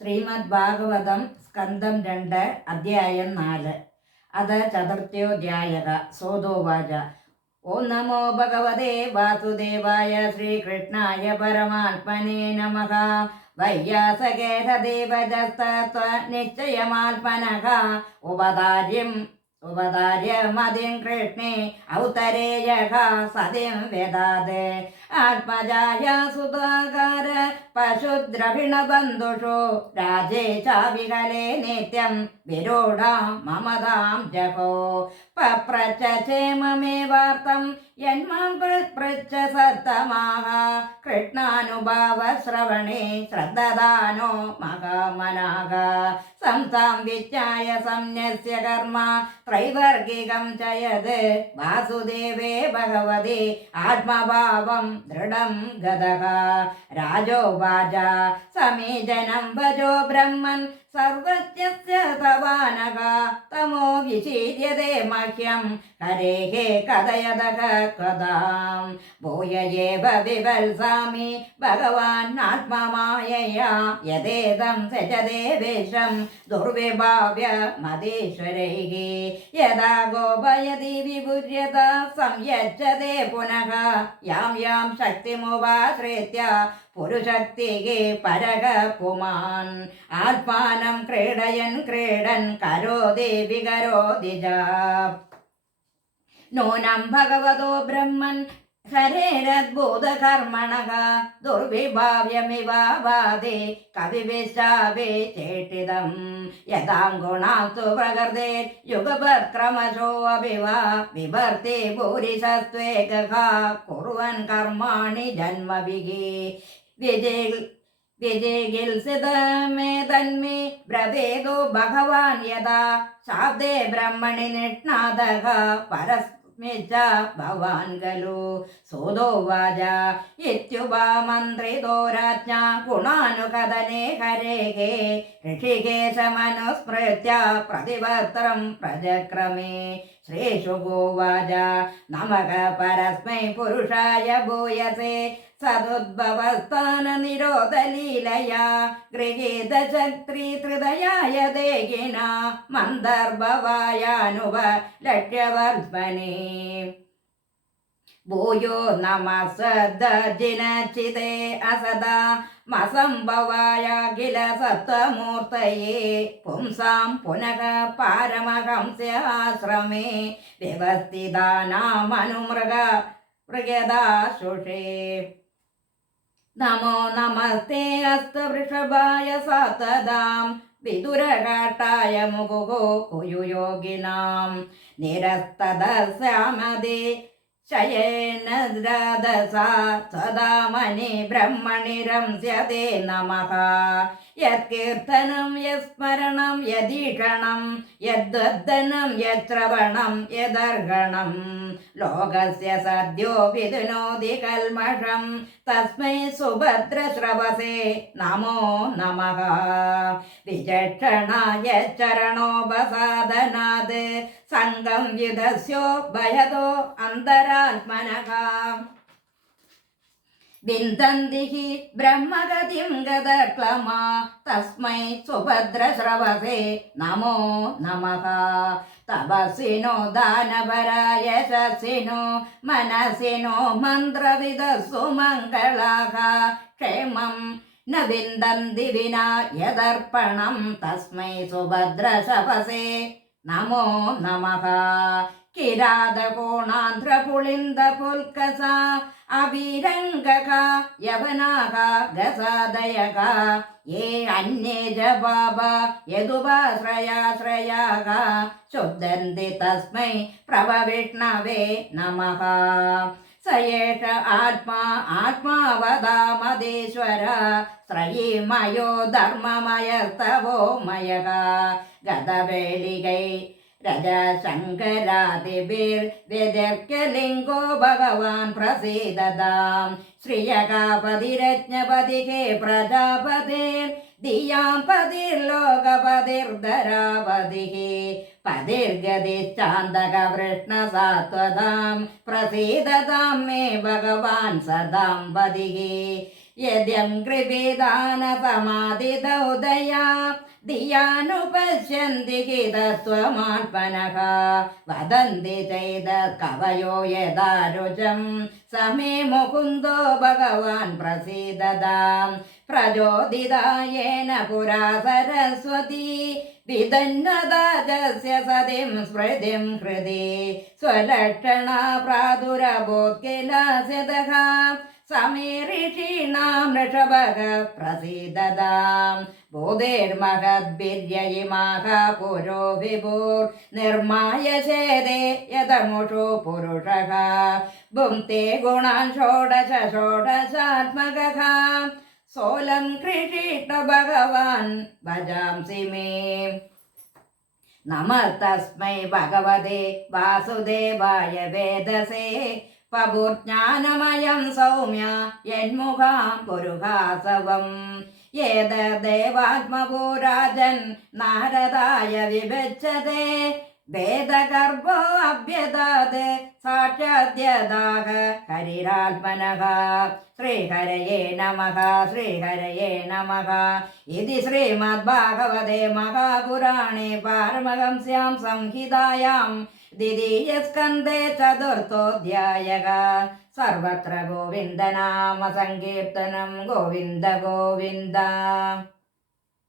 ശ്രീമദ് ഭാഗവതം സ്കന്ധം 2 അധ്യായം 4 അത ചതുർത്ഥ്യോധ്യായക സോദോവാച ഓം നമോ ഭഗവതേ വാസുദേവായ ശ്രീകൃഷ്ണായ പരമാത്മനേ നമഃ വൈയാസകേഹദേവജസ്തത്വ നിശ്ചയമാത്മനഃ ഉപധാര്യമതിം കൃഷ്ണേ ഔത്തരേയഃ സതിം വേദാത് ആത്മജായ സുധാകാര പശുദ്രവിണബന്ധുഷോ രാജേ ചാവികലേ നിത്യം വിരോഢാം മമതാം ജഗോ പപ്രച്ചേമമേ വാർത്തം യന്മാം പൃച്ഛ സത്തമാഹ കൃഷ്ണാനുഭാവ ശ്രവണേ ശ്രദ്ധദാനോ മഹാമനാഗ സംസാം വിച്ഛായ സംന്യസ്യ കർമ്മ ത്രൈവർഗികം ചയത് വാസുദേവേ ഭഗവതി ആത്മഭാവം ദൃഢം ഗതഃ രാജോവാച സമീജനം ഭജോ ബ്രഹ്മൻ സർവജ്ഞസ്യ തവാനക തമോ വിചീര്യതേ മഹ്യം ഹരേഃ കഥയതഃ കഥാം ഭൂയയേവ വിവത്സാമി ഭഗവാൻ ആത്മമായയാ യദേദം സജതേ വേഷം ദുർവിഭാവ്യ മതീശ്വരൈഃ യഥാ ഗോപയതി വിപുര്യത സംയച്ഛതേ പുനഃ യാം യാം ശക്തിമുപാശ്രിത്യ പുരുഷക്തികേ പരക പുമാൻ ആത്മാനം ക്രീഡൻ കരോതി വികരോതി ച നൂനം ഭഗവതോ ബ്രഹ്മൻ ഹരേരദ്ഭുതകർമ്മണഃ ദുർവിഭാവ്യമിവ വാദേ കവിഭിശ്ചാപി ചേട്ടിതം യഥാം ഗുണാസ്തു പ്രകൃതിർയുഗപത്ക്രമശോ അഭിവാ വിഭർത്തി ഭൂരിശസ്ത്വേകഃ കുർവൻ കർമാണി ജന്മഭിः വിജിഗിൽസിതമേ തന്മേ ബ്രവേദോ ഭഗവാൻ യഥാ ശാബ്ദേ ബ്രഹ്മണി നിഷ്ണാതഃ പരസ്മിച്ച ഭവാൻ ഖലു സോദോവാച ഇത്യുപമന്ത്രിതോ രാജ്ഞാ ഗുണാനുകഥനെ ഹരേഃ ഋഷികേശമനുസ്മൃത്യ പ്രതിപത്രം പ്രചക്രമേ ശ്രീശുകോവാച നമഃ പരസ്മൈ പുരുഷായ ഭൂയസേ സദുദ്ഭവസ്ഥാന നിരോധലീലയാ ഗൃഹീതശക്തിഹൃദയായ ദേഹിന മന്ദർഭവായാനുവ ലക്ഷ്യവർസ്മനേ ഭൂയോ നമസ്വദ്ജിനചിതേ അസദാ മസംഭവായാഖില സത്വമൂർത്തയേ പുംസാം പുനഃ പാരമഹംസ്യാശ്രമേ വ്യവസ്ഥിതാനാമനുമൃഗ മൃഗദാശുഷേ നമോ നമസ്തേ അസ്തവൃഷഭായ സതതാം വിദുരഘാട്ടായ മുകുഹോ കുയുയോഗിനാം നിരസ്തദസ്യാമദേ ശയേന രദസാ സദാമനി ബ്രഹ്മണി രംസ്യതേ നമഃ യത്കീർത്തനം യസ്മരണം യദീക്ഷണം യദ്വദനം യശ്രവണം യദർഹണം ലോകസ്യ സദ്യോ വിദുനോതി കൽമഷം തസ്മൈ സുഭദ്രശ്രവസേ നമോ നമഃ വിചക്ഷണായ ചരണോപസാദനാത് സംഗം യുധസ്യോ ഭയതോ അന്തരാത്മനഃ വിന്ദന്തിഃ ബ്രഹ്മഗതിം ഗതക്ലമാ തസ്മൈ സുഭദ്രശ്രവസേ നമോ നമഃ തപസ്സിനോ ദാനവരായ ശസ്സിനോ മനസ്സിനോ മന്ത്രവിദസ്സു മംഗളാഃ ക്ഷേമം ന വിന്ദന്തി വിനാ യദർപ്പണം തസ്മൈ സുഭദ്രശ്രവസേ നമോ നമഃ കിരാതകോണാന്ധ്രപുളിന്ദപുൽക്കസ അവിരംഗക യവനാക ഗസാദയക യേ അന്യേ ജപാപ യദുപാശ്രയാശ്രയാക ശുദ്ധന്തി തസ്മൈ പ്രഭവിഷ്ണവേ നമഃ സയേഷ ആത്മാ ആത്മാവതാമതീശ്വര ശ്രയീമയോ ധർമ്മമയസ്തവോ മയഃ ഗതവേളികൈ രജശങ്കരാദിഭിർവ്യതിർക്യലിംഗോ ഭഗവാൻ പ്രസീദതാം ശ്രിയകാപതിരജ്ഞപതിः പ്രജാപതിർ ദിയാം പതിർലോകപതിർധരാപതിः പതിർഗതിശ്ചാന്തകവൃഷ്ണസാത്വതാം പ്രസീദതാം മേ ഭഗവാൻ സദാം പതിः यद्यं कृपिदानसमाधिदौदया धियानुपश्यन्ति कितत्वमात्मनः वदन्ति चैतत् कवयो यदा रुचं समे मुकुन्दो भगवान् प्रसीदतां प्रचोदितायेन पुरा सरस्वती विदन्नदाजस्य सतिं स्मृतिं हृदि स्वलक्षणा प्रादुरभूत्किलास्यतः समीऋषीणां वृषभः प्रसीदतां बोधेर्महद्भिर्ययिमाः पुरो विभुर्निर्माय चेदे यदमुषो पुरुषः भुङ्क्ते गुणान् षोडश षोडशात्मकः सोऽलं कृषीष्ट भगवान् भजांसि मे नमस्तस्मै भगवते वासुदेवाय वेदसे पभुज्ञानमयं सौम्य यन्मुखां पुरुहासवम् एतदेवात्मभूराजन् नारदाय विभज्यते वेदगर्भो अभ्यदात् साक्षाद्यदाह हरिरात्मनः श्रीहरये नमः श्रीहरये नमः इति श्रीमद्भागवते महापुराणे पारमहंस्यां संहितायां द्वितीयस्कन्धे चतुर्थोऽध्यायः सर्वत्र गोविन्दनाम संकीर्तनं गोविन्द गोविन्द।